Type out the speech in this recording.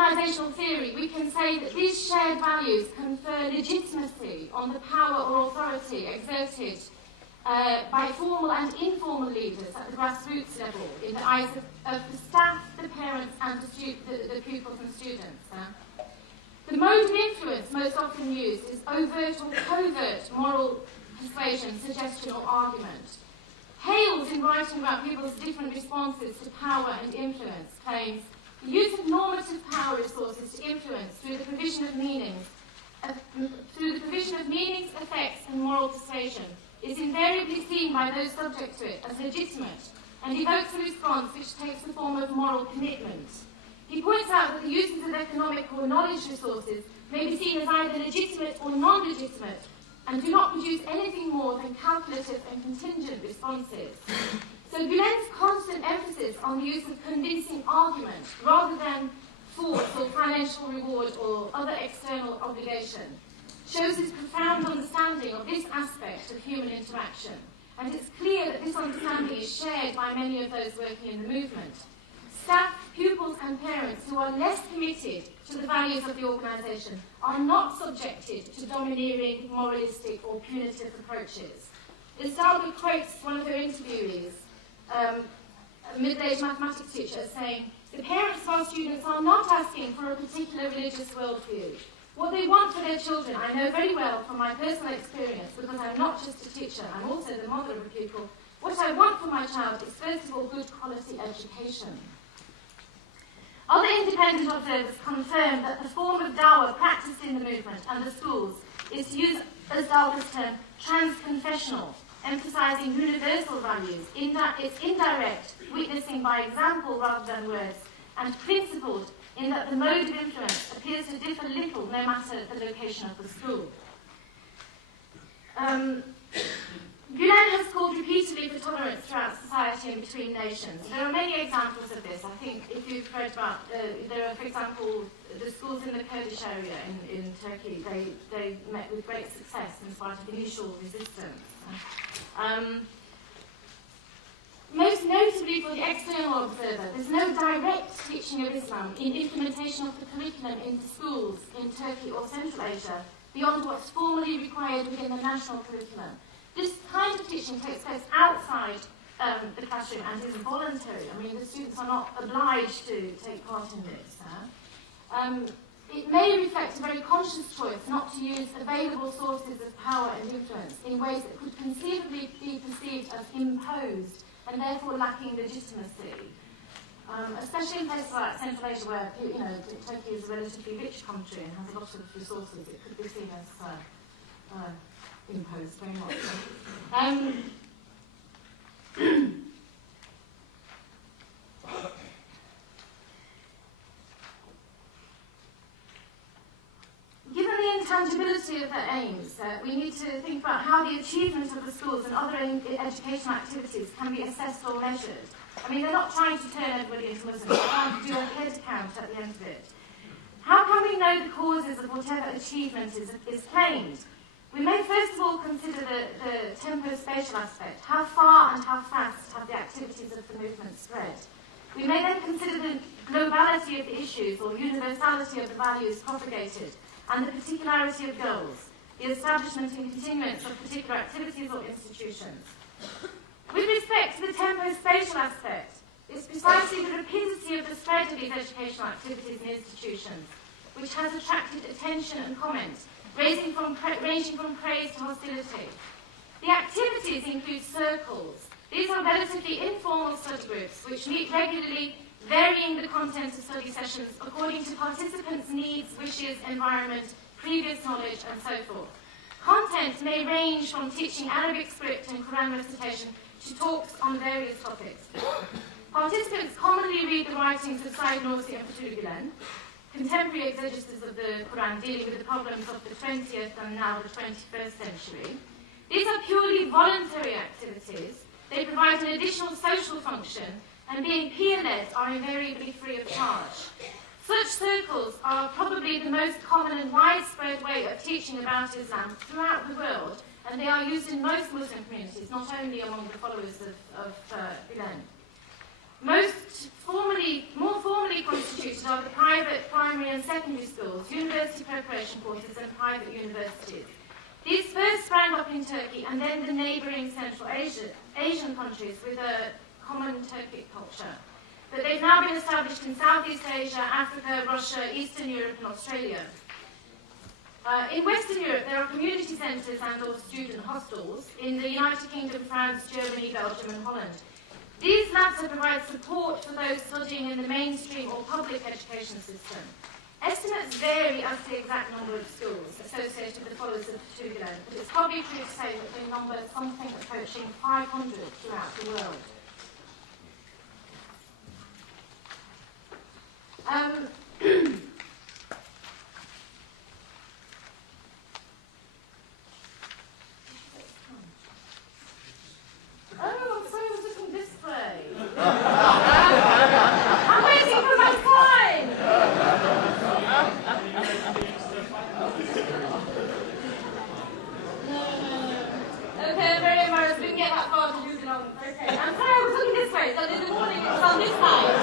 organisational theory, we can say that these shared values confer legitimacy on the power or authority exerted by formal and informal leaders at the grassroots level in the eyes of the staff, the parents and the pupils and students. The mode of influence most often used is overt or covert moral persuasion, suggestion or argument. Hales, in writing about people's different responses to power and influence, claims the use of normative power resources to influence through the provision of meanings, effects and moral persuasion is invariably seen by those subject to it as legitimate and evokes a response which takes the form of moral commitment. He points out that the uses of economic or knowledge resources may be seen as either legitimate or non-legitimate and do not produce anything more than calculative and contingent responses. So Gülen's constant emphasis on the use of convincing argument rather than force or financial reward or other external obligation shows his profound understanding of this aspect of human interaction, and it's clear that this understanding is shared by many of those working in the movement. Staff, pupils and parents who are less committed to the values of the organisation are not subjected to domineering, moralistic or punitive approaches. Isabel quotes one of her interviewees, a middle-aged mathematics teacher, saying, "The parents of our students are not asking for a particular religious worldview. What they want for their children, I know very well from my personal experience, because I'm not just a teacher, I'm also the mother of a pupil. What I want for my child is, first of all, good quality education." Other independent observers confirm that the form of dawah practiced in the movement and the schools is, to use Asdal's term, trans-confessional, emphasising universal values. It's indirect, witnessing by example rather than words, and principled in that the mode of influence appears to differ little no matter the location of the school. Gülen has called repeatedly for tolerance throughout society and between nations. There are many examples of this. I think if you've read about, there are, for example, the schools in the Kurdish area in Turkey, they met with great success in spite of initial resistance. Most notably for the external observer, there's no direct teaching of Islam in implementation of the curriculum into schools in Turkey or Central Asia beyond what's formally required within the national curriculum. This kind of teaching takes place outside the classroom and is voluntary. I mean, the students are not obliged to take part in this. It may reflect a very conscious choice not to use available sources of power and influence in ways that could conceivably be perceived as imposed and therefore lacking legitimacy. Especially in places like Central Asia, where Turkey is a relatively rich country and has a lot of resources, it could be seen as imposed very much. Given the intangibility of their aims, we need to think about how the achievement of the schools and other educational activities can be assessed or measured. I mean, they're not trying to turn everybody into Muslims, they're trying to do a head count at the end of it. How can we know the causes of whatever achievement is claimed? We may first of all consider the tempo-spatial aspect. How far and how fast have the activities of the movement spread? We may then consider the globality of the issues or universality of the values propagated and the particularity of goals, the establishment and continuance of particular activities or institutions. With respect to the tempo-spatial aspect, it's precisely the rapidity of the spread of these educational activities and institutions which has attracted attention and comment, ranging from praise to hostility. The activities include circles. These are relatively informal study groups which meet regularly, varying the content of study sessions according to participants' needs, wishes, environment, previous knowledge, and so forth. Content may range from teaching Arabic script and Quran recitation to talks on various topics. Participants commonly read the writings of Said Nursi and Fethullah Gülen, contemporary exegesis of the Quran dealing with the problems of the 20th and now the 21st century. These are purely voluntary activities. They provide an additional social function, and being peer-led are invariably free of charge. Such circles are probably the most common and widespread way of teaching about Islam throughout the world, and they are used in most Muslim communities, not only among the followers of Gülen. More formally constituted are the private primary and secondary schools, university preparation courses and private universities. These first sprang up in Turkey and then the neighbouring Central Asian countries with a common Turkic culture. But they've now been established in Southeast Asia, Africa, Russia, Eastern Europe and Australia. In Western Europe, there are community centres and or student hostels in the United Kingdom, France, Germany, Belgium and Holland. These labs provide support for those studying in the mainstream or public education system. Estimates vary as to the exact number of schools associated with followers of Fethullah Gülen, but it's probably true to say that we number something approaching 500 throughout the world. Oh, I'm sorry, I was looking this way. I'm waiting for my sign. Okay, I'm very embarrassed. We can get that far to move it on. Okay, I'm sorry, I was looking this way. So in the morning, it's on this side.